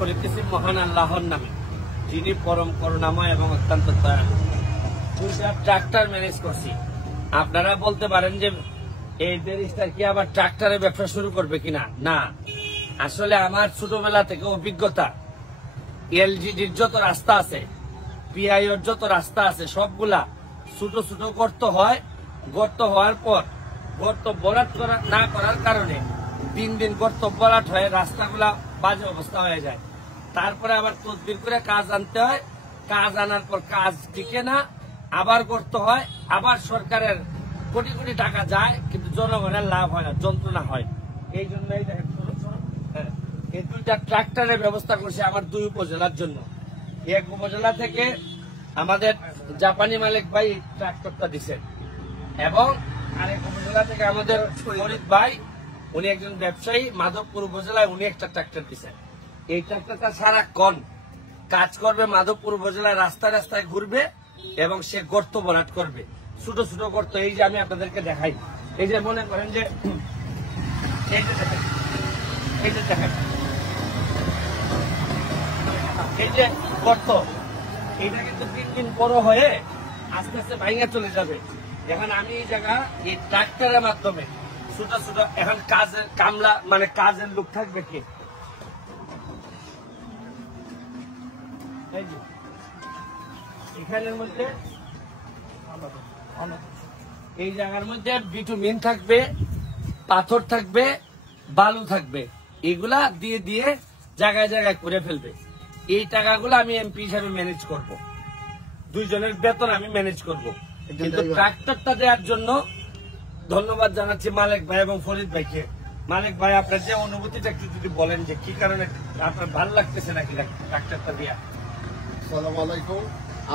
করিতেছি মহান আল্লাহর নামে, যিনি পরম করুণাময় এবং অত্যন্ত দয়ালু। 2টা ট্রাক্টর ম্যানেজ করছি। আপনারা বলতে পারেন যে এই ব্যারিস্টার কি আবার ট্রাক্টরের ব্যবসা শুরু করবে কিনা? না, আসলে আমার ছোটবেলা থেকে অভিজ্ঞতা, এলজিডির যত রাস্তা আছে, পিআইওর যত রাস্তা আছে, সবগুলা ছোট ছোট গর্ত হয়। গর্ত হওয়ার পর গর্ত ভরাট না করার কারণে দিন দিন গর্ত ভরাট হয়ে রাস্তাগুলা বাজে অবস্থা হয়ে যায়। তারপরে আবার তদবির করে কাজ আনতে হয়, কাজ আনার পর কাজ টিকে না, আবার গর্ত হয়, আবার সরকারের কোটি কোটি টাকা যায়, কিন্তু জনগণের লাভ হয় না, যন্ত্রণা হয়। এই জন্যই এই 2টা ট্রাক্টরের ব্যবস্থা করছে আমার 2 উপজেলার জন্য। এক উপজেলা থেকে আমাদের জাপানি মালিক ভাই ট্রাক্টরটা দিচ্ছেন, এবং আরেক উপজেলা থেকে আমাদের ফরিদ ভাই, উনি একজন ব্যবসায়ী, মাধবপুর উপজেলায় উনি একটা ট্রাক্টর দিচ্ছেন। এই ট্রাক্টরটা সারাক্ষণ কাজ করবে, মাধবপুর উপজেলায় রাস্তায় রাস্তায় ঘুরবে এবং সে গর্ত ভরাট করবে, ছোট ছোট গর্ত। এই যে আমি আপনাদেরকে দেখাই, এই যে মনে করেন যে এই যে দেখেন, এই যে দেখেন, এই যে গর্ত, এটা কিন্তু দিন দিন বড় হয়ে আস্তে আস্তে ভাঙা চলে যাবে। এখন আমি এই জায়গা এই ট্রাক্টরের মাধ্যমে ছোট ছোট, এখন কাজের কামলা মানে কাজের লোক থাকবে কে? এই যে এখানের মধ্যে এই জায়গার মধ্যে বিটুমিন থাকবে, পাথর থাকবে, বালু থাকবে, এগুলা দিয়ে দিয়ে জায়গায় জায়গায় করে ফেলবে। এই টাকাগুলো আমি এমপি হিসাবে ম্যানেজ করব, 2 জনের বেতন আমি ম্যানেজ করব। কিন্তু ট্রাক্টরটা দেওয়ার জন্য ধন্যবাদ জানাচ্ছি মালিক ভাই এবং ফরিদ ভাইকে। মালিক ভাই, আপনার যে অনুভূতিটা একটু যদি বলেন, যে কি কারণে আপনার ভালো লাগতেছে নাকি ট্রাক্টরটা দিয়া? আসসালামু আলাইকুম।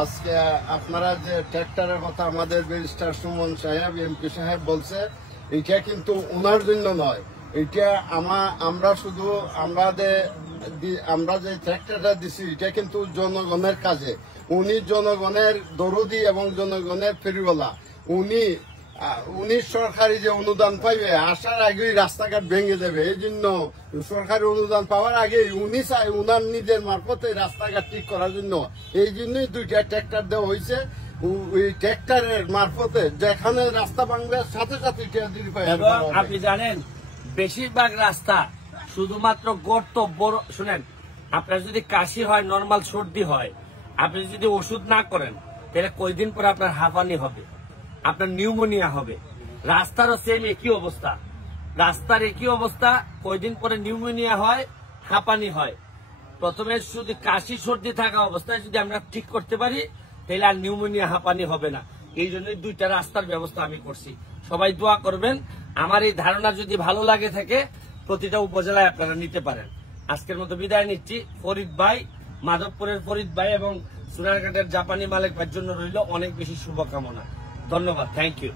আজকে আপনারা যে ট্রাক্টরের কথা আমাদের ব্যারিস্টার সুমন সাহেব এমপি সাহেব বলছে, এটা কিন্তু ওনার জন্য নয়, এটা আমরা শুধু আমরা যে ট্রাক্টরটা দিছি এটা কিন্তু জনগণের কাজে। উনি জনগণের দরদি এবং জনগণের ফেরিওয়ালা। উনি সরকারি যে অনুদান পাইবে, আসার আগেই রাস্তাঘাট ভেঙে যাবে। এই জন্য সরকারি অনুদান পাওয়ার আগে উনি চায় উনার নিজের মারফতে রাস্তাঘাট ঠিক করার জন্য। এই জন্যই 2টা ট্রাক্টর দেওয়া হয়েছে। ওই ট্রাক্টরের মারফতে যেখানে রাস্তা ভাঙবে সাথে সাথে আপনি জানেন, বেশিরভাগ রাস্তা শুধুমাত্র গর্ত বড়। শুনেন, আপনার যদি কাশি হয়, নর্মাল সর্দি হয়, আপনি যদি ওষুধ না করেন, তাহলে কয়দিন পর আপনার হাঁপানি হবে, আপনার নিউমোনিয়া হবে। রাস্তারও সেম একই অবস্থা, রাস্তার একই অবস্থা, কয়দিন পরে নিউমোনিয়া হয়, হাঁপানি হয়। প্রথমে শুধু কাশি সর্দি থাকা অবস্থায় যদি আমরা ঠিক করতে পারি, তাহলে আর নিউমোনিয়া হাঁপানি হবে না। এই জন্যই 2টা রাস্তার ব্যবস্থা আমি করছি। সবাই দোয়া করবেন। আমার এই ধারণা যদি ভালো লাগে থাকে, প্রতিটা উপজেলায় আপনারা নিতে পারেন। আজকের মতো বিদায় নিচ্ছি। ফরিদ ভাই, মাধবপুরের ফরিদ ভাই এবং সোনারঘাটের জাপানি মালিক ভাইয়ের জন্য রইল অনেক বেশি শুভকামনা। ধন্যবাদ, থ্যাংক ইউ।